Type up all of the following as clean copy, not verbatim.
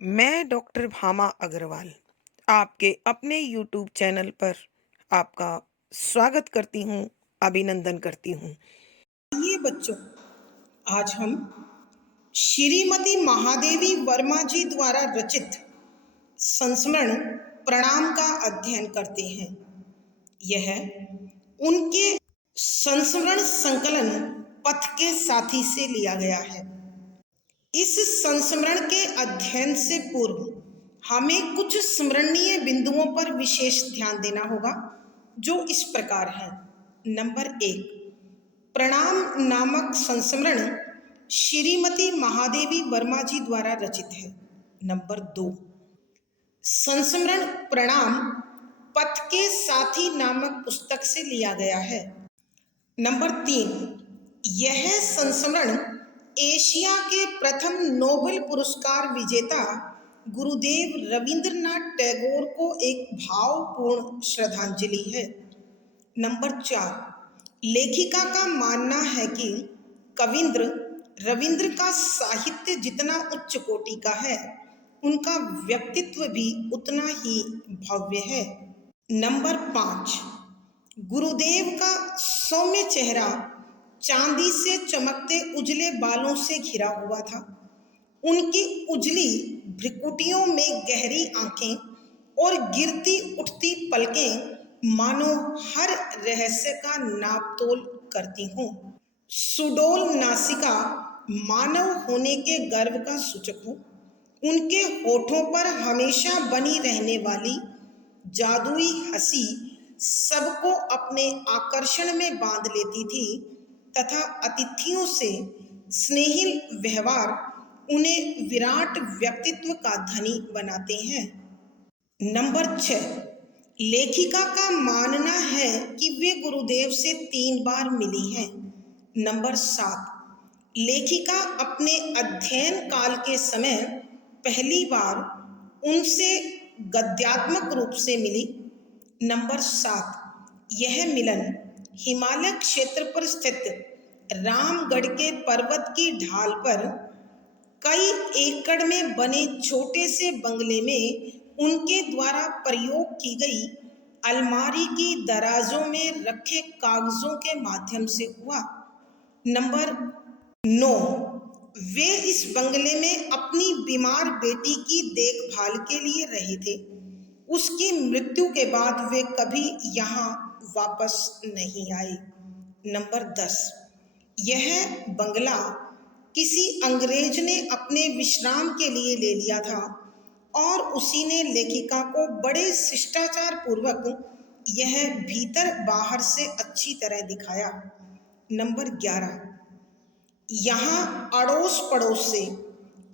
मैं डॉक्टर भामा अग्रवाल आपके अपने यूट्यूब चैनल पर आपका स्वागत करती हूँ, अभिनंदन करती हूँ। ये बच्चों, आज हम श्रीमती महादेवी वर्मा जी द्वारा रचित संस्मरण प्रणाम का अध्ययन करते हैं। यह उनके संस्मरण संकलन पथ के साथी से लिया गया है। इस संस्मरण के अध्ययन से पूर्व हमें कुछ स्मरणीय बिंदुओं पर विशेष ध्यान देना होगा, जो इस प्रकार हैं। नंबर 1, प्रणाम नामक संस्मरण श्रीमती महादेवी वर्मा जी द्वारा रचित है। नंबर 2, संस्मरण प्रणाम पथ के साथी नामक पुस्तक से लिया गया है। नंबर 3, यह संस्मरण एशिया के प्रथम नोबेल पुरस्कार विजेता गुरुदेव रविंद्रनाथ टैगोर को एक भावपूर्ण श्रद्धांजलि है। नंबर 4, लेखिका का मानना है कि कविंद्र रविंद्र का साहित्य जितना उच्च कोटि का है, उनका व्यक्तित्व भी उतना ही भव्य है। नंबर 5, गुरुदेव का सौम्य चेहरा चांदी से चमकते उजले बालों से घिरा हुआ था। उनकी उजली भ्रिकुटियों में गहरी आंखें और गिरती उठती पलकें मानो हर रहस्य का नापतोल करती हों। सुडौल नासिका मानव होने के गर्व का सूचक हो। उनके होठों पर हमेशा बनी रहने वाली जादुई हंसी सबको अपने आकर्षण में बांध लेती थी तथा अतिथियों से स्नेहिल व्यवहार उन्हें विराट व्यक्तित्व का धनी बनाते हैं। नंबर 6, लेखिका का मानना है कि वे गुरुदेव से 3 बार मिली हैं। नंबर 7, लेखिका अपने अध्ययन काल के समय पहली बार उनसे गद्यात्मक रूप से मिली। नंबर 7, यह मिलन हिमालय क्षेत्र पर स्थित रामगढ़ के पर्वत की ढाल पर कई एकड़ में बने छोटे से बंगले में उनके द्वारा प्रयोग की गई अलमारी की दराजों में रखे कागजों के माध्यम से हुआ। नंबर 9, वे इस बंगले में अपनी बीमार बेटी की देखभाल के लिए रहे थे। उसकी मृत्यु के बाद वे कभी यहाँ वापस नहीं आए। नंबर 10, यह बंगला किसी अंग्रेज ने अपने विश्राम के लिए ले लिया था और उसी ने लेखिका को बड़े शिष्टाचार पूर्वक यह भीतर बाहर से अच्छी तरह दिखाया। नंबर 11, यहाँ अड़ोस पड़ोस से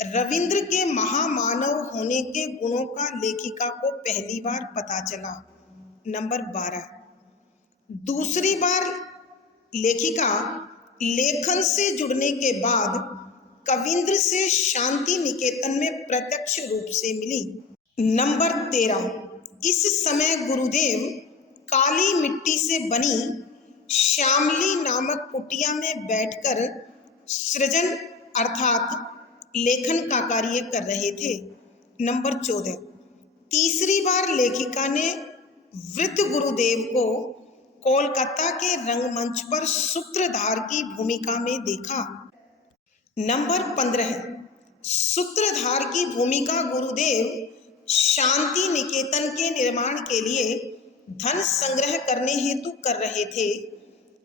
रविंद्र के महामानव होने के गुणों का लेखिका को पहली बार पता चला। नंबर 12, दूसरी बार लेखिका लेखन से जुड़ने के बाद कविंद्र से शांति निकेतन में प्रत्यक्ष रूप से मिली। नंबर 13, इस समय गुरुदेव काली मिट्टी से बनी श्यामली नामक कुटिया में बैठकर सृजन अर्थात लेखन का कार्य कर रहे थे। नंबर 14, तीसरी बार लेखिका ने वृद्ध गुरुदेव को कोलकाता के रंगमंच पर सूत्रधार की भूमिका में देखा। नंबर 15, सूत्रधार की भूमिका गुरुदेव शांति निकेतन के निर्माण के लिए धन संग्रह करने हेतु कर रहे थे।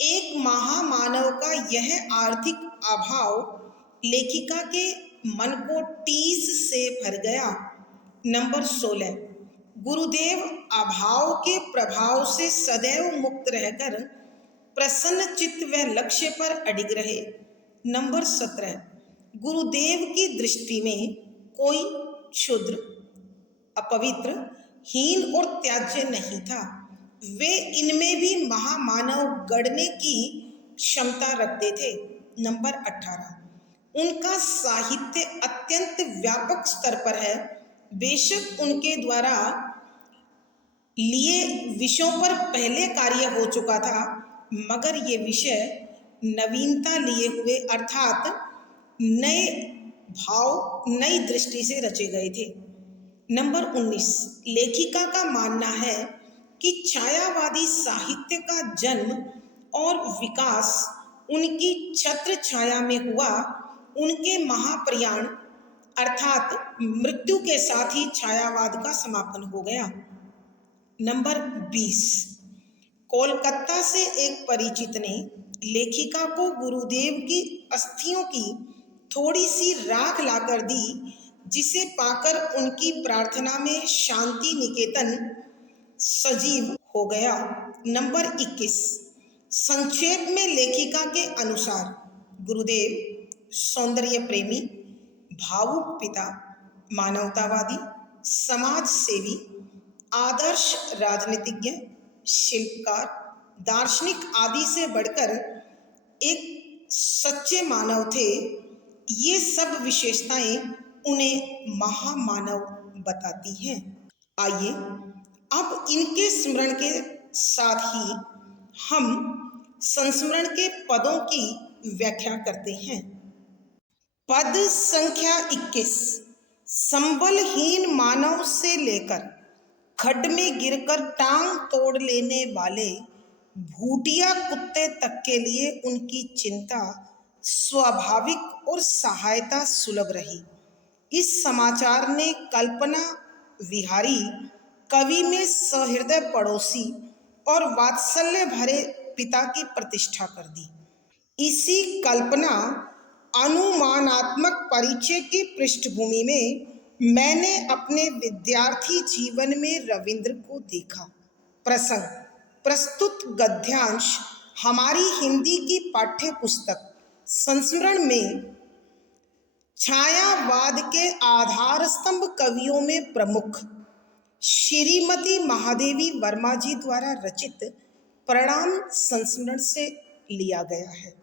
एक महामानव का यह आर्थिक अभाव लेखिका के मन को टीस से भर गया। नंबर 16, गुरुदेव अभाव के प्रभाव से सदैव मुक्त रहकर प्रसन्न चित्त व लक्ष्य पर अडिग रहे। नंबर 17, गुरुदेव की दृष्टि में कोई क्षुद्र, अपवित्र, हीन और त्याज्य नहीं था। वे इनमें भी महामानव गढ़ने की क्षमता रखते थे। नंबर 18, उनका साहित्य अत्यंत व्यापक स्तर पर है। बेशक उनके द्वारा लिए विषयों पर पहले कार्य हो चुका था, मगर ये विषय नवीनता लिए हुए अर्थात नए भाव नई दृष्टि से रचे गए थे। नंबर 19, लेखिका का मानना है कि छायावादी साहित्य का जन्म और विकास उनकी छत्र छाया में हुआ। उनके महाप्रयाण अर्थात मृत्यु के साथ ही छायावाद का समापन हो गया। नंबर 20, कोलकाता से एक परिचित ने लेखिका को गुरुदेव की अस्थियों की थोड़ी सी राख लाकर दी, जिसे पाकर उनकी प्रार्थना में शांति निकेतन सजीव हो गया। नंबर 21, संक्षेप में लेखिका के अनुसार गुरुदेव सौंदर्य प्रेमी, भावुक पिता, मानवतावादी, समाज सेवी, आदर्श राजनीतिज्ञ, शिल्पकार, दार्शनिक आदि से बढ़कर एक सच्चे मानव थे। ये सब विशेषताएं उन्हें महामानव बताती हैं। आइए अब इनके स्मरण के साथ ही हम संस्मरण के पदों की व्याख्या करते हैं। पद संख्या 21, संबलहीन मानव से लेकर खड्ड में गिरकर टांग तोड़ लेने वाले भूटिया कुत्ते तक के लिए उनकी चिंता स्वाभाविक और सहायता सुलभ रही। इस समाचार ने कल्पना विहारी कवि में सहृदय पड़ोसी और वात्सल्य भरे पिता की प्रतिष्ठा कर दी। इसी कल्पना अनुमानात्मक परिचय की पृष्ठभूमि में मैंने अपने विद्यार्थी जीवन में रविंद्र को देखा। प्रसंग प्रस्तुत गद्यांश हमारी हिंदी की पाठ्य पुस्तक संस्मरण में छायावाद के आधार स्तंभ कवियों में प्रमुख श्रीमती महादेवी वर्मा जी द्वारा रचित प्रणाम संस्मरण से लिया गया है।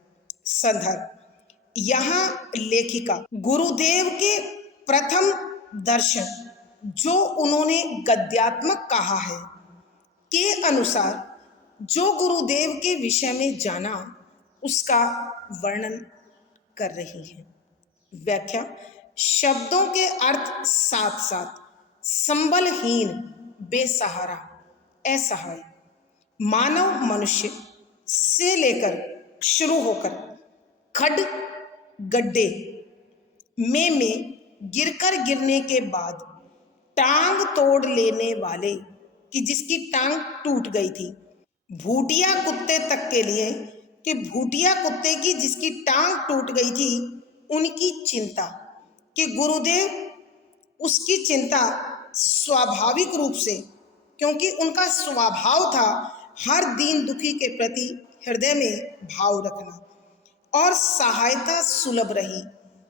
संदर्भ, यहाँ लेखिका गुरुदेव के प्रथम दर्शन जो उन्होंने गद्यात्मक कहा है के अनुसार जो गुरुदेव के विषय में जाना उसका वर्णन कर रही है। व्याख्या, शब्दों के अर्थ साथ साथ संबलहीन, बेसहारा, असहाय, मानव मनुष्य से लेकर शुरू होकर खड्ड गड्ढे में गिरने के बाद टांग तोड़ लेने वाले कि जिसकी टांग टूट गई थी, भूटिया कुत्ते तक के लिए कि भूटिया कुत्ते की जिसकी टांग टूट गई थी उनकी चिंता कि गुरुदेव उसकी चिंता स्वाभाविक रूप से, क्योंकि उनका स्वभाव था हर दीन दुखी के प्रति हृदय में भाव रखना, और सहायता सुलभ रही।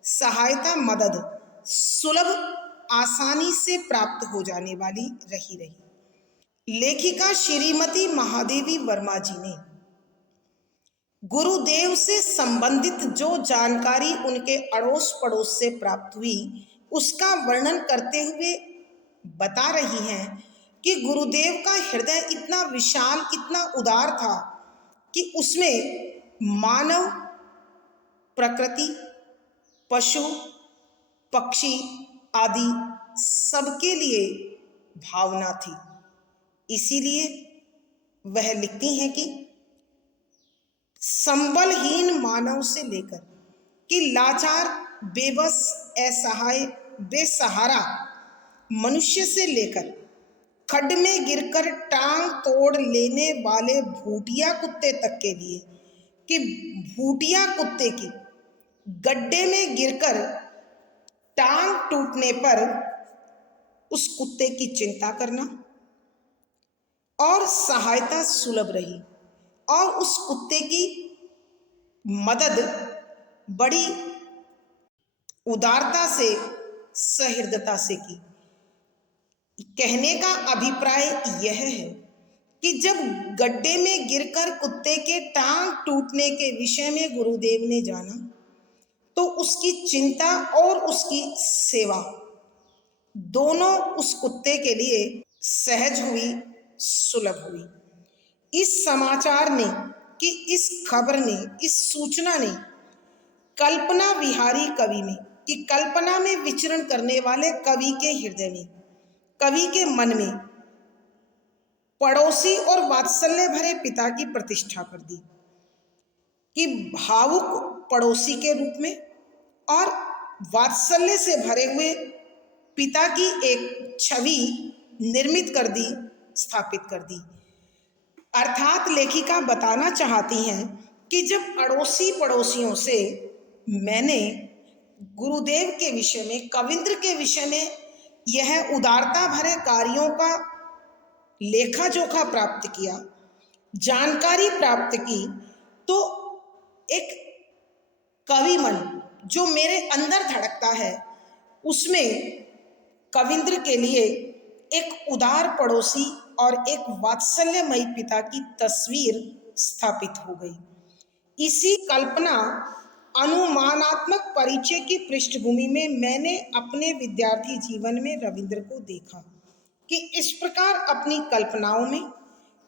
सहायता मदद सुलभ आसानी से प्राप्त हो जाने वाली रही। लेखिका श्रीमती महादेवी वर्मा जी ने गुरुदेव से संबंधित जो जानकारी उनके अड़ोस पड़ोस से प्राप्त हुई उसका वर्णन करते हुए बता रही हैं कि गुरुदेव का हृदय इतना विशाल, इतना उदार था कि उसमें मानव, प्रकृति, पशु, पक्षी आदि सबके लिए भावना थी। इसीलिए वह लिखती हैं कि संबलहीन मानव से लेकर कि लाचार, बेबस, असहाय, बेसहारा मनुष्य से लेकर खड्ड में गिरकर टांग तोड़ लेने वाले भूटिया कुत्ते तक के लिए कि भूटिया कुत्ते की गड्ढे में गिरकर टांग टूटने पर उस कुत्ते की चिंता करना और सहायता सुलभ रही, और उस कुत्ते की मदद बड़ी उदारता से, सहृदयता से की। कहने का अभिप्राय यह है कि जब गड्ढे में गिरकर कुत्ते के टांग टूटने के विषय में गुरुदेव ने जाना तो उसकी चिंता और उसकी सेवा दोनों उस कुत्ते के लिए सहज हुई, सुलभ हुई। इस समाचार ने कि इस खबर ने, इस सूचना ने कल्पना विहारी कवि में कि कल्पना में विचरण करने वाले कवि के हृदय में, कवि के मन में पड़ोसी और वात्सल्य भरे पिता की प्रतिष्ठा कर दी, कि भावुक पड़ोसी के रूप में और वात्सल्य से भरे हुए पिता की एक छवि निर्मित कर दी, स्थापित कर दी। अर्थात लेखिका बताना चाहती हैं कि जब अड़ोसी पड़ोसियों से मैंने गुरुदेव के विषय में, कविंद्र के विषय में यह उदारता भरे कार्यों का लेखा जोखा प्राप्त किया, जानकारी प्राप्त की, तो एक कवि मन जो मेरे अंदर धड़कता है, उसमें कविंद्र के लिए एक उदार पड़ोसी और एक वात्सल्यमयी पिता की तस्वीर स्थापित हो गई। इसी कल्पना अनुमानात्मक परिचय की पृष्ठभूमि में मैंने अपने विद्यार्थी जीवन में रविंद्र को देखा कि इस प्रकार अपनी कल्पनाओं में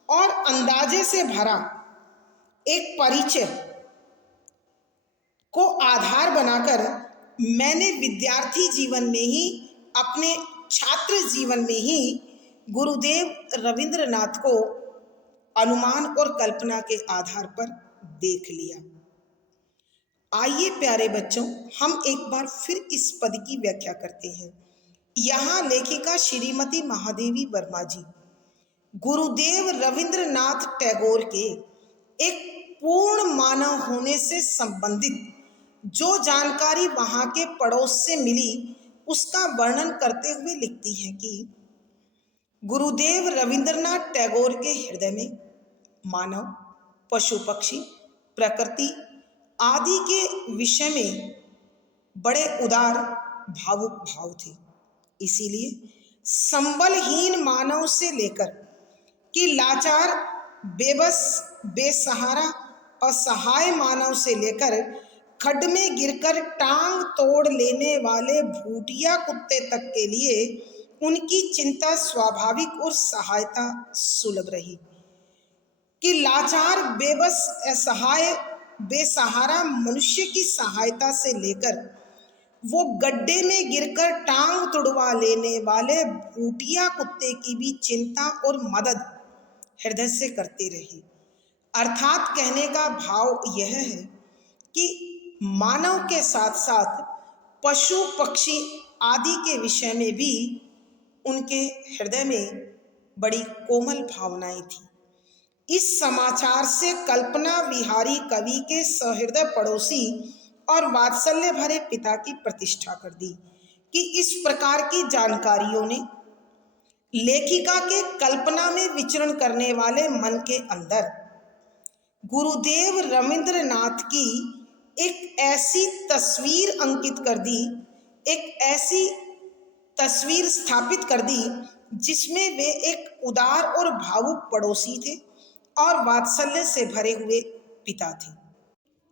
और अंदाजे से भरा एक परिचय को आधार बनाकर मैंने विद्यार्थी जीवन में ही, अपने छात्र जीवन में ही गुरुदेव रविंद्रनाथ को अनुमान और कल्पना के आधार पर देख लिया। आइए प्यारे बच्चों, हम एक बार फिर इस पद की व्याख्या करते हैं। यहाँ लेखिका श्रीमती महादेवी वर्मा जी गुरुदेव रविंद्रनाथ टैगोर के एक पूर्ण मानव होने से संबंधित जो जानकारी वहाँ के पड़ोस से मिली, उसका वर्णन करते हुए लिखती हैं कि गुरुदेव रविंद्रनाथ टैगोर के हृदय में मानव, पशु पक्षी, प्रकृति आदि के विषय में बड़े उदार भावुक भाव थे। इसीलिए संबलहीन मानव से लेकर कि लाचार, बेबस, बेसहारा, असहाय मानव से लेकर खड्ड में गिरकर टांग तोड़ लेने वाले भूटिया कुत्ते तक के लिए उनकी चिंता स्वाभाविक और सहायता सुलभ रही। कि लाचार, बेबस, असहाय, बेसहारा मनुष्य की सहायता से लेकर वो गड्ढे में गिरकर टांग तुड़वा लेने वाले भूटिया कुत्ते की भी चिंता और मदद हृदय से करते रहे। अर्थात कहने का भाव यह है कि मानव के साथ साथ पशु पक्षी आदि के विषय में भी उनके हृदय में बड़ी कोमल भावनाएं थी। इस समाचार से कल्पना विहारी कवि के सहृदय पड़ोसी और वात्सल्य भरे पिता की प्रतिष्ठा कर दी कि इस प्रकार की जानकारियों ने लेखिका के कल्पना में विचरण करने वाले मन के अंदर गुरुदेव रविंद्रनाथ की एक ऐसी तस्वीर अंकित कर दी, एक ऐसी तस्वीर स्थापित कर दी जिसमें वे एक उदार और भावुक पड़ोसी थे और वात्सल्य से भरे हुए पिता थे।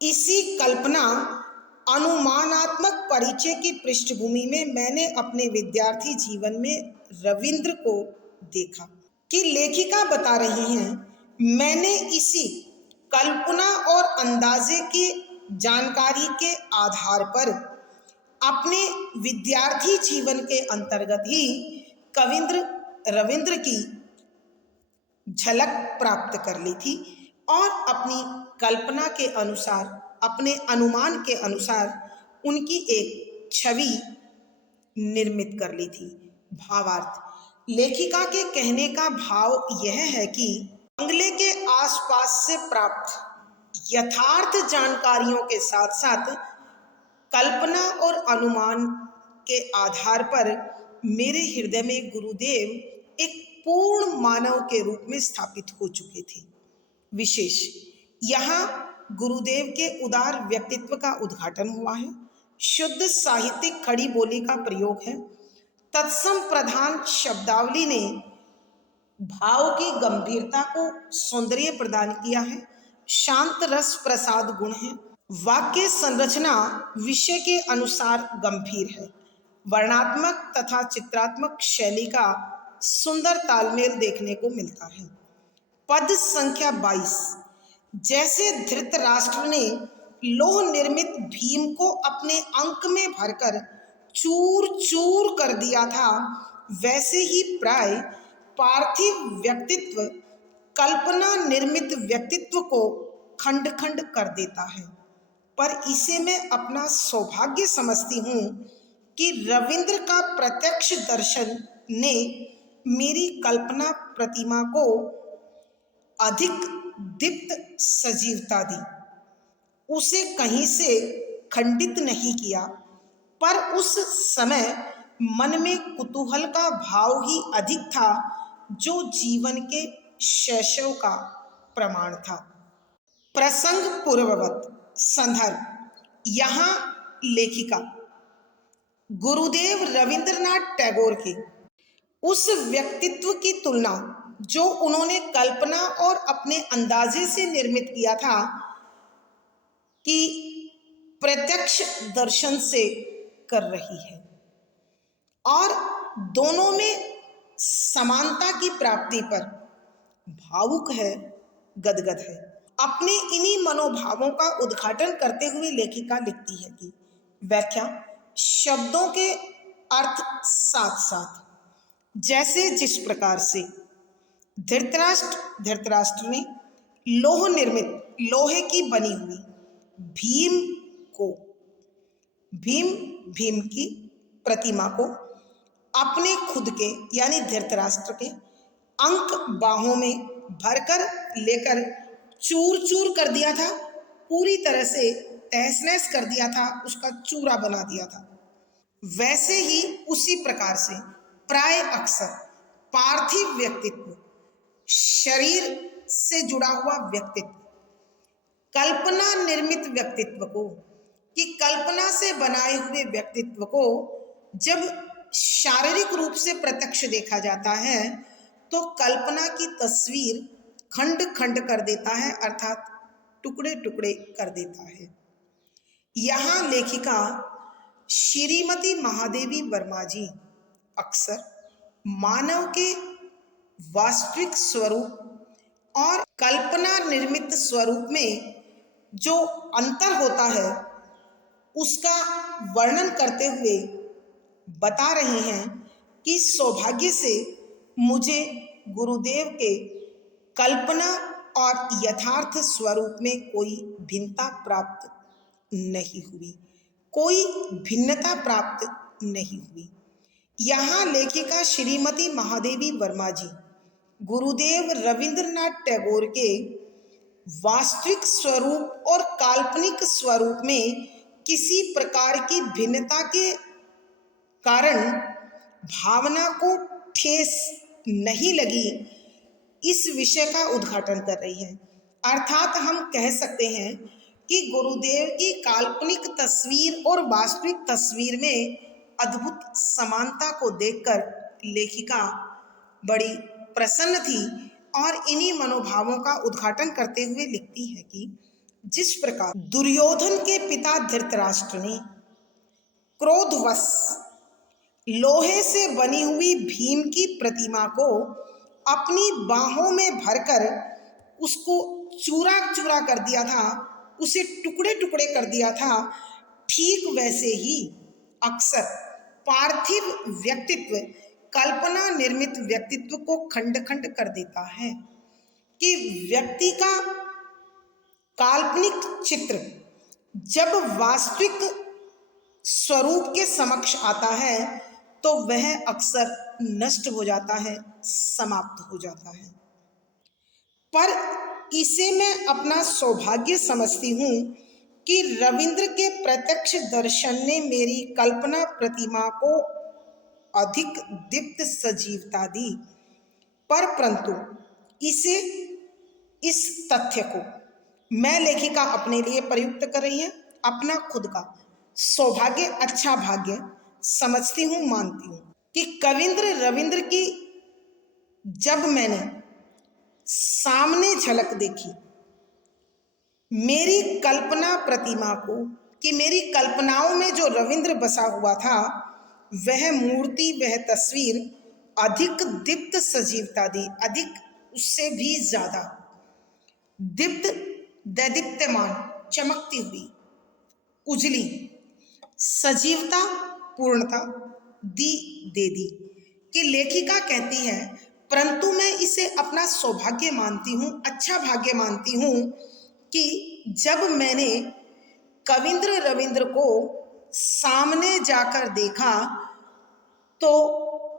इसी कल्पना अनुमानात्मक परिचय की पृष्ठभूमि में मैंने अपने विद्यार्थी जीवन में रविंद्र को देखा कि लेखिका बता रही हैं, मैंने इसी कल्पना और अंदाजे की जानकारी के आधार पर अपने विद्यार्थी जीवन के अंतर्गत ही रविंद्र की झलक प्राप्त कर ली थी और अपनी कल्पना के अनुसार, अपने अनुमान के अनुसार उनकी एक छवि निर्मित कर ली थी। भावार्थ, लेखिका के कहने का भाव यह है कि बंगले के आसपास से प्राप्त यथार्थ जानकारियों के साथ साथ कल्पना और अनुमान के आधार पर मेरे हृदय में गुरुदेव एक पूर्ण मानव के रूप में स्थापित हो चुके थे। विशेष यहाँ गुरुदेव के उदार व्यक्तित्व का उद्घाटन हुआ है, शुद्ध साहित्यिक खड़ी बोली का प्रयोग है, तत्सम प्रधान शब्दावली ने भाव की गंभीरता को सौंदर्य प्रदान किया है, शांत रस प्रसाद गुण है, वाक्य संरचना विषय के अनुसार गंभीर है, वर्णात्मक तथा चित्रात्मक शैली का सुंदर तालमेल देखने को मिलता है। पद संख्या 22, जैसे धृतराष्ट्र ने लोह निर्मित भीम को अपने अंक में भरकर चूर चूर कर दिया था, वैसे ही प्राय पार्थिव व्यक्तित्व कल्पना निर्मित व्यक्तित्व को खंड खंड कर देता है। पर इसे मैं अपना सौभाग्य समझती हूँ कि रविंद्र का प्रत्यक्ष दर्शन ने मेरी कल्पना प्रतिमा को अधिक दीप्त सजीवता दी, उसे कहीं से खंडित नहीं किया। पर उस समय मन में कुतूहल का भाव ही अधिक था, जो जीवन के शैशव का प्रमाण था। प्रसंग पूर्ववत। संदर्भ यहाँ लेखिका गुरुदेव रविंद्रनाथ टैगोर के उस व्यक्तित्व की तुलना जो उन्होंने कल्पना और अपने अंदाजे से निर्मित किया था कि प्रत्यक्ष दर्शन से कर रही है, और दोनों में समानता की प्राप्ति पर भावुक है, गदगद है। अपने इन्हीं मनोभावों का उद्घाटन करते हुए लेखिका लिखती है कि व्याख्या शब्दों के अर्थ साथ साथ जैसे जिस प्रकार से धृतराष्ट्र ने लोह निर्मित लोहे की बनी हुई भीम की प्रतिमा को अपने खुद के यानी धृतराष्ट्र के अंक बाहों में भरकर लेकर चूर चूर कर दिया था, पूरी तरह से तहस नहस कर दिया था, उसका चूरा बना दिया था, वैसे ही उसी प्रकार से प्राय अक्सर पार्थिव व्यक्तित्व, शरीर से जुड़ा हुआ व्यक्तित्व, कल्पना निर्मित व्यक्तित्व को कि कल्पना से बनाए हुए व्यक्तित्व को जब शारीरिक रूप से प्रत्यक्ष देखा जाता है तो कल्पना की तस्वीर खंड खंड कर देता है, अर्थात टुकड़े टुकड़े कर देता है। यहाँ लेखिका श्रीमती महादेवी वर्मा जी अक्सर मानव के वास्तविक स्वरूप और कल्पना निर्मित स्वरूप में जो अंतर होता है उसका वर्णन करते हुए बता रहे हैं कि सौभाग्य से मुझे गुरुदेव के कल्पना और यथार्थ स्वरूप में कोई भिन्नता प्राप्त नहीं हुई, कोई भिन्नता प्राप्त नहीं हुई। यहाँ लेखिका श्रीमती महादेवी वर्मा जी गुरुदेव रविंद्रनाथ टैगोर के वास्तविक स्वरूप और काल्पनिक स्वरूप में किसी प्रकार की भिन्नता के कारण भावना को ठेस नहीं लगी, इस विषय का उद्घाटन कर रही है। अर्थात हम कह सकते हैं कि गुरुदेव की काल्पनिक तस्वीर और वास्तविक तस्वीर में अद्भुत समानता को देखकर लेखिका बड़ी प्रसन्न थी और इन्हीं मनोभावों का उद्घाटन करते हुए लिखती है कि जिस प्रकार दुर्योधन के पिता धृतराष्ट्र ने क्रोधवश लोहे से बनी हुई भीम की प्रतिमा को अपनी बाहों में भरकर उसको चूरा चूरा कर दिया था, उसे टुकड़े टुकड़े कर दिया था, ठीक वैसे ही अक्सर पार्थिव व्यक्तित्व कल्पना निर्मित व्यक्तित्व को खंड खंड कर देता है कि व्यक्ति का काल्पनिक चित्र जब वास्तविक स्वरूप के समक्ष आता है तो वह अक्सर नष्ट हो जाता है, समाप्त हो जाता है। पर इसे मैं अपना सौभाग्य समझती हूँ कि रविंद्र के प्रत्यक्ष दर्शन ने मेरी कल्पना प्रतिमा को अधिक दीप्त सजीवता दी। पर परंतु इस तथ्य को मैं लेखिका अपने लिए प्रयुक्त कर रही है, अपना खुद का सौभाग्य, अच्छा भाग्य समझती हूँ, मानती हूँ कि कविंद्र रविंद्र की जब मैंने सामने झलक देखी मेरी कल्पना प्रतिमा को कि मेरी कल्पनाओं में जो रविंद्र बसा हुआ था वह मूर्ति, वह तस्वीर अधिक दीप्त सजीवता दी, अधिक उससे भी ज्यादा दीप्त, दैदीप्यमान, चमकती हुई उजली, सजीवता, पूर्णता दी दे दी। कि लेखिका कहती है, परंतु मैं इसे अपना सौभाग्य मानती हूँ, अच्छा भाग्य मानती हूँ कि जब मैंने कविंद्र रविंद्र को सामने जाकर देखा तो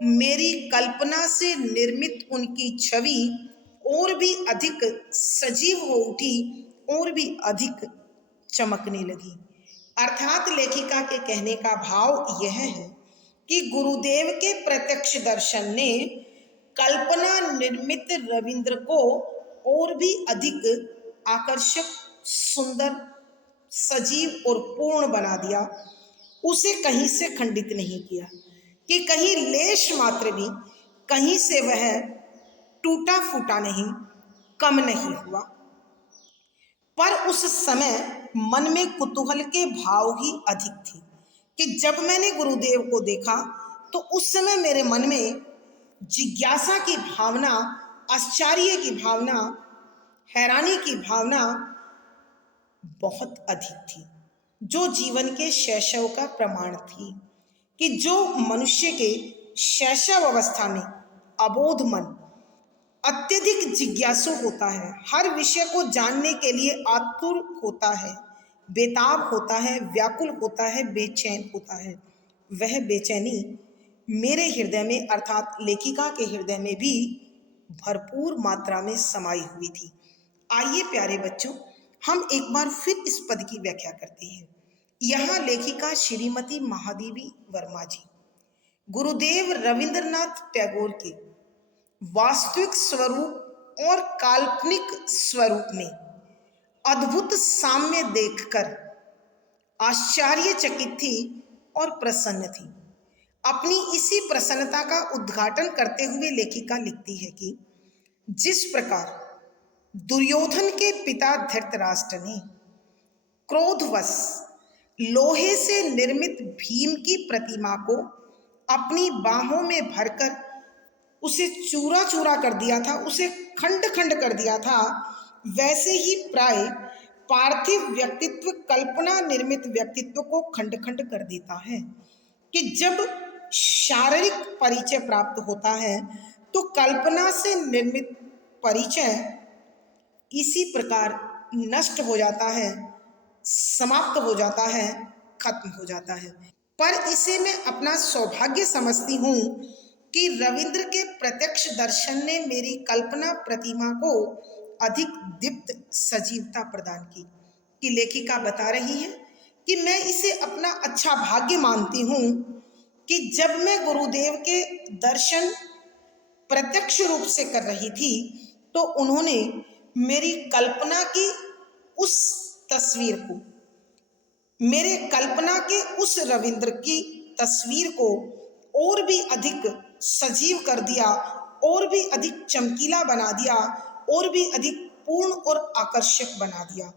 मेरी कल्पना से निर्मित उनकी छवि और भी अधिक सजीव हो उठी, और भी अधिक चमकने लगी। अर्थात लेखिका के कहने का भाव यह है कि गुरुदेव के प्रत्यक्ष दर्शन ने कल्पना निर्मित रविंद्र को और भी अधिक आकर्षक, सुंदर, सजीव और पूर्ण बना दिया। उसे कहीं से खंडित नहीं किया कि कहीं लेश मात्र भी कहीं से वह टूटा फूटा नहीं, कम नहीं हुआ। पर उस समय मन में कुतूहल के भाव ही अधिक थे कि जब मैंने गुरुदेव को देखा तो उस समय मेरे मन में जिज्ञासा की भावना, आश्चर्य की भावना, हैरानी की भावना बहुत अधिक थी, जो जीवन के शैशव का प्रमाण थी। कि जो मनुष्य के शैशव अवस्था में अबोध मन अत्यधिक जिज्ञासु होता है, हर विषय को जानने के लिए आतुर होता है, बेताब होता है, व्याकुल होता है, बेचैन होता है, वह बेचैनी मेरे हृदय में अर्थात लेखिका के हृदय में भी भरपूर मात्रा में समाई हुई थी। आइए प्यारे बच्चों, हम एक बार फिर इस पद की व्याख्या करते हैं। यहाँ लेखिका श्रीमती महादेवी वर्मा जी गुरुदेव रविंद्रनाथ टैगोर के वास्तविक स्वरूप और काल्पनिक स्वरूप में अद्भुत साम्य देखकर आश्चर्यचकित थी और प्रसन्न थी। अपनी इसी प्रसन्नता का उद्घाटन करते हुए लेखिका लिखती है कि जिस प्रकार दुर्योधन के पिता धृतराष्ट्र ने क्रोधवश लोहे से निर्मित भीम की प्रतिमा को अपनी बाहों में भरकर उसे चूरा चूरा कर दिया था, उसे खंड खंड कर दिया था, वैसे ही प्राय पार्थिव व्यक्तित्व कल्पना निर्मित व्यक्तित्व को खंड खंड कर देता है। कि जब शारीरिक परिचय प्राप्त होता है तो कल्पना से निर्मित परिचय इसी प्रकार नष्ट हो जाता है, समाप्त हो जाता है, खत्म हो जाता है। पर इसे मैं अपना सौभाग्य समझती हूँ कि रविंद्र के प्रत्यक्ष दर्शन ने मेरी कल्पना प्रतिमा को अधिक दीप्त सजीवता प्रदान की। कि लेखिका बता रही है कि मैं इसे अपना अच्छा भाग्य मानती हूँ कि जब मैं गुरुदेव के दर्शन प्रत्यक्ष रूप से कर रही थी तो उन्होंने मेरी कल्पना की उस तस्वीर को, मेरे कल्पना के उस रविंद्र की तस्वीर को और भी अधिक सजीव कर दिया, और भी अधिक चमकीला बना दिया, और भी अधिक पूर्ण और आकर्षक बना दिया।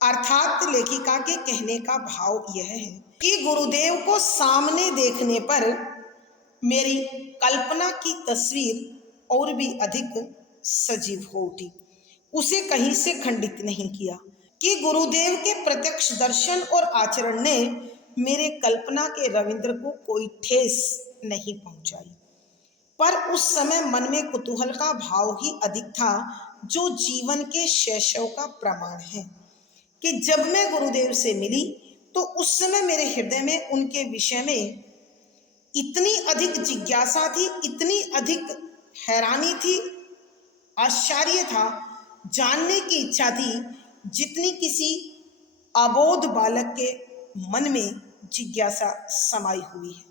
अर्थात लेखिका के कहने का भाव यह है कि गुरुदेव को सामने देखने पर मेरी कल्पना की तस्वीर और भी अधिक सजीव हो उठी, उसे कहीं से खंडित नहीं किया। कि गुरुदेव के प्रत्यक्ष दर्शन और आचरण ने मेरे कल्पना के रविंद्र को कोई ठेस नहीं पहुंचाई। पर उस समय मन में कुतूहल का भाव ही अधिक था, जो जीवन के शैशव का प्रमाण है। कि जब मैं गुरुदेव से मिली तो उस समय मेरे हृदय में उनके विषय में इतनी अधिक जिज्ञासा थी, इतनी अधिक हैरानी थी, आश्चर्य था, जानने की इच्छा थी, जितनी किसी अबोध बालक के मन में जिज्ञासा समाई हुई है।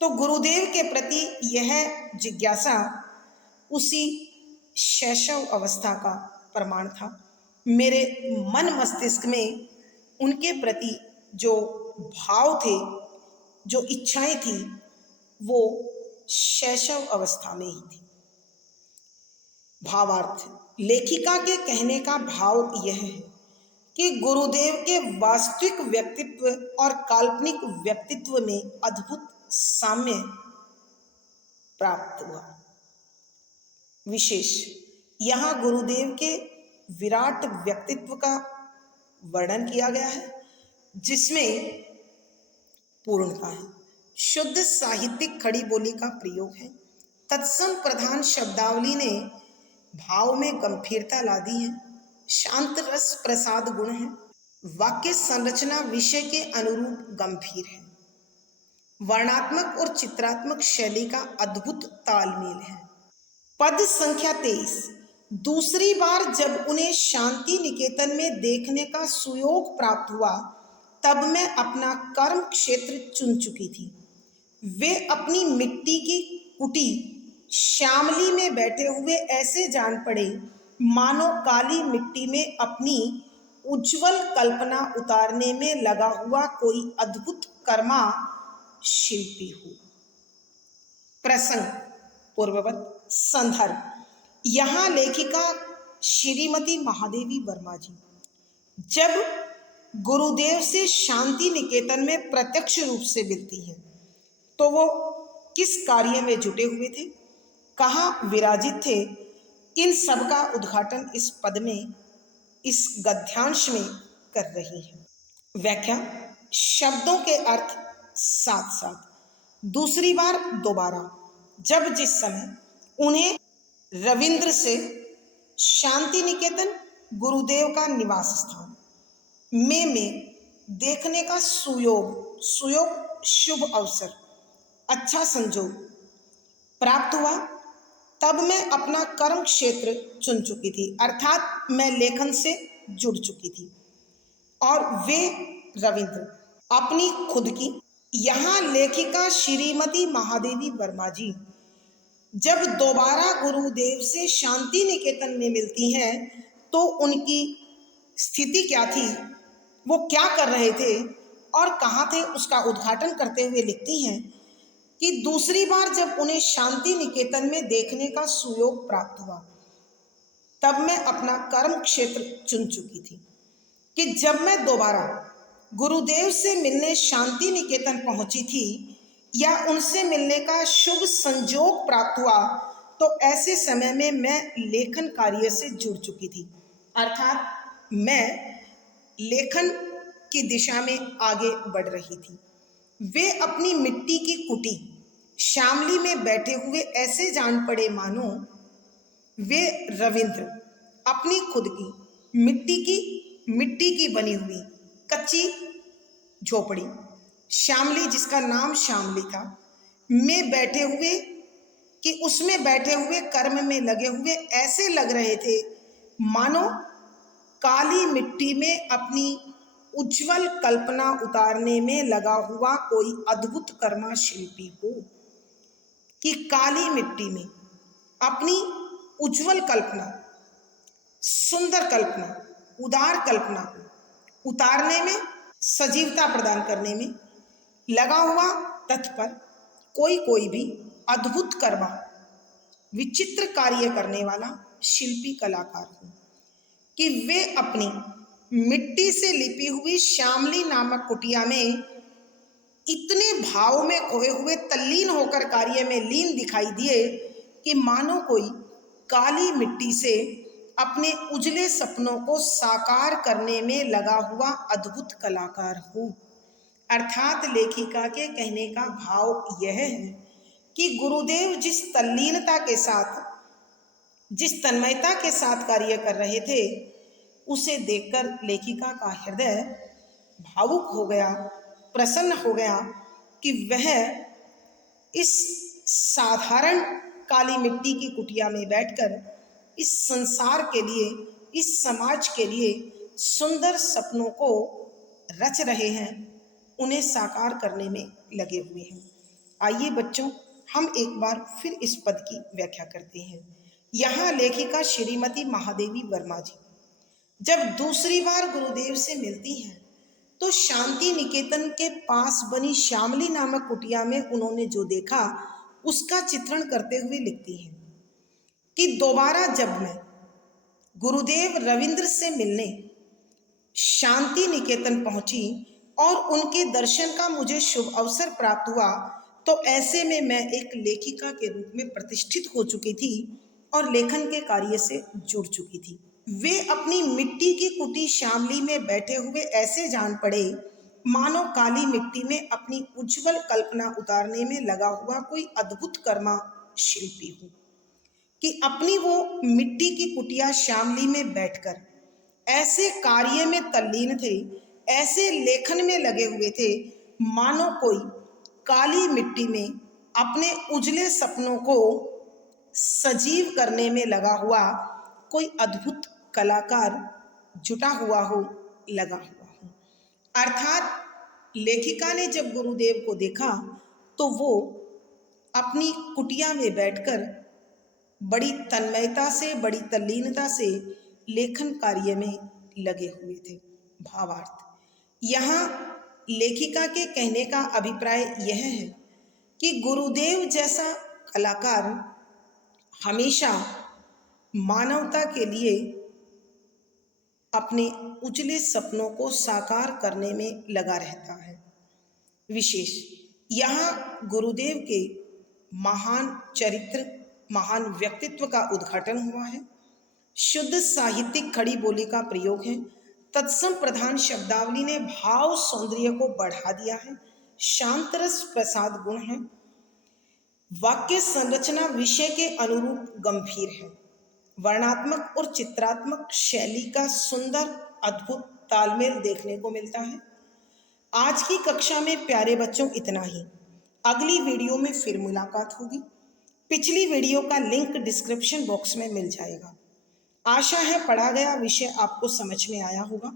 तो गुरुदेव के प्रति यह जिज्ञासा उसी शैशव अवस्था का प्रमाण था। मेरे मन मस्तिष्क में उनके प्रति जो भाव थे, जो इच्छाएं थी, वो शैशव अवस्था में ही थी। भावार्थ, लेखिका के कहने का भाव यह है कि गुरुदेव के वास्तविक व्यक्तित्व और काल्पनिक व्यक्तित्व में अद्भुत साम्य प्राप्त हुआ। विशेष यहाँ गुरुदेव के विराट व्यक्तित्व का वर्णन किया गया है, जिसमें पूर्णता है, शुद्ध साहित्यिक खड़ी बोली का प्रयोग है, तत्सम प्रधान शब्दावली ने भाव में गंभीरता ला दी है, शांत रस प्रसाद गुण है, वाक्य संरचना विषय के अनुरूप गंभीर है, वर्णात्मक और चित्रात्मक शैली का अद्भुत तालमेल है। पद संख्या 23। दूसरी बार जब उन्हें शांति निकेतन में देखने का सुयोग प्राप्त हुआ तब मैं अपना कर्म क्षेत्र चुन चुकी थी। वे अपनी मिट्टी की कुटी श्यामली में बैठे हुए ऐसे जान पड़े मानो काली मिट्टी में अपनी उज्जवल कल्पना उतारने में लगा हुआ कोई अद्भुत कर्मा शिल्पी हो। प्रसंग पूर्ववत। संदर्भ, यहाँ लेखिका श्रीमती महादेवी वर्मा जी जब गुरुदेव से शांति निकेतन में प्रत्यक्ष रूप से मिलती हैं तो वो किस कार्य में जुटे हुए थे, कहाँ विराजित थे, इन सब का उद्घाटन इस पद में, इस गद्यांश में कर रही हैं। व्याख्या, शब्दों के अर्थ साथ साथ। दूसरी बार दोबारा, जब जिस समय उन्हें रविंद्र से शांति निकेतन गुरुदेव का निवास स्थान में देखने का सुयोग, सुयोग शुभ अवसर, अच्छा संजोग प्राप्त हुआ तब मैं अपना कर्म क्षेत्र चुन चुकी थी, अर्थात मैं लेखन से जुड़ चुकी थी। और वे रविंद्र अपनी खुद की। यहाँ लेखिका श्रीमती महादेवी वर्मा जी जब दोबारा गुरुदेव से शांति निकेतन में मिलती हैं तो उनकी स्थिति क्या थी, वो क्या कर रहे थे और कहाँ थे, उसका उद्घाटन करते हुए लिखती हैं कि दूसरी बार जब उन्हें शांति निकेतन में देखने का सुयोग प्राप्त हुआ तब मैं अपना कर्म क्षेत्र चुन चुकी थी कि जब मैं दोबारा गुरुदेव से मिलने शांति निकेतन पहुंची थी या उनसे मिलने का शुभ संजोग प्राप्त हुआ तो ऐसे समय में मैं लेखन कार्य से जुड़ चुकी थी, अर्थात मैं लेखन की दिशा में आगे बढ़ रही थी। वे अपनी मिट्टी की कुटी श्यामली में बैठे हुए ऐसे जान पड़े मानो वे रविंद्र अपनी खुद की मिट्टी की बनी हुई कच्ची झोपड़ी श्यामली, जिसका नाम श्यामली था, में बैठे हुए कि उसमें बैठे हुए कर्म में लगे हुए ऐसे लग रहे थे मानो काली मिट्टी में अपनी उज्जवल कल्पना उतारने में लगा हुआ कोई अद्भुत कर्मा शिल्पी हो। कि काली मिट्टी में अपनी उज्जवल कल्पना, सुंदर कल्पना, उदार कल्पना को उतारने में, सजीवता प्रदान करने में लगा हुआ तत्पर कोई भी अद्भुत कर्मा, विचित्र कार्य करने वाला शिल्पी कलाकार हो। कि वे अपनी मिट्टी से लिपी हुई श्यामली नामक कुटिया में इतने भाव में खोए हुए तल्लीन होकर कार्य में लीन दिखाई दिए कि मानो कोई काली मिट्टी से अपने उजले सपनों को साकार करने में लगा हुआ अद्भुत कलाकार हो। अर्थात लेखिका के कहने का भाव यह है कि गुरुदेव जिस तल्लीनता के साथ, जिस तन्मयता के साथ कार्य कर रहे थे उसे देखकर लेखिका का हृदय भावुक हो गया, प्रसन्न हो गया कि वह इस साधारण काली मिट्टी की कुटिया में बैठकर इस संसार के लिए, इस समाज के लिए सुंदर सपनों को रच रहे हैं, उन्हें साकार करने में लगे हुए हैं। आइए बच्चों, हम एक बार फिर इस पद की व्याख्या करते हैं। यहाँ लेखिका श्रीमती महादेवी वर्मा जी जब दूसरी बार गुरुदेव से मिलती हैं तो शांति निकेतन के पास बनी श्यामली नामक कुटिया में उन्होंने जो देखा उसका चित्रण करते हुए लिखती हैं कि दोबारा जब मैं गुरुदेव रविंद्र से मिलने शांति निकेतन पहुंची और उनके दर्शन का मुझे शुभ अवसर प्राप्त हुआ तो ऐसे में मैं एक लेखिका के रूप में प्रतिष्ठित हो चुकी थी और लेखन के कार्य से जुड़ चुकी थी। वे अपनी मिट्टी की कुटी श्यामली में बैठे हुए ऐसे जान पड़े मानो काली मिट्टी में अपनी उज्जवल कल्पना उतारने में लगा हुआ कोई अद्भुत कर्मा शिल्पी हो, कि अपनी वो मिट्टी की कुटिया श्यामली में बैठकर ऐसे कार्य में तल्लीन थे, ऐसे लेखन में लगे हुए थे, मानो कोई काली मिट्टी में अपने उजले सपनों को सजीव करने में लगा हुआ कोई अद्भुत कलाकार जुटा हुआ हो, लगा हुआ हो। अर्थात लेखिका ने जब गुरुदेव को देखा तो वो अपनी कुटिया में बैठकर बड़ी तन्मयता से, बड़ी तल्लीनता से लेखन कार्य में लगे हुए थे। भावार्थ, यहाँ लेखिका के कहने का अभिप्राय यह है कि गुरुदेव जैसा कलाकार हमेशा मानवता के लिए अपने उजले सपनों को साकार करने में लगा रहता है। विशेष यहाँ गुरुदेव के महान चरित्र, महान व्यक्तित्व का उद्घाटन हुआ है। शुद्ध साहित्यिक खड़ी बोली का प्रयोग है। तत्सम प्रधान शब्दावली ने भाव सौंदर्य को बढ़ा दिया है। शांत रस प्रसाद गुण है। वाक्य संरचना विषय के अनुरूप गंभीर है। वर्णात्मक और चित्रात्मक शैली का सुंदर अद्भुत तालमेल देखने को मिलता है। आज की कक्षा में प्यारे बच्चों इतना ही। अगली वीडियो में फिर मुलाकात होगी। पिछली वीडियो का लिंक डिस्क्रिप्शन बॉक्स में मिल जाएगा। आशा है पढ़ा गया विषय आपको समझ में आया होगा।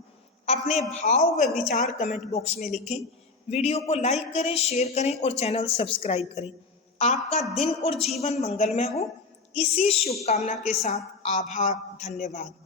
अपने भाव व विचार कमेंट बॉक्स में लिखें। वीडियो को लाइक करें, शेयर करें और चैनल सब्सक्राइब करें। आपका दिन और जीवन मंगलमय हो, इसी शुभकामना के साथ आभार, धन्यवाद।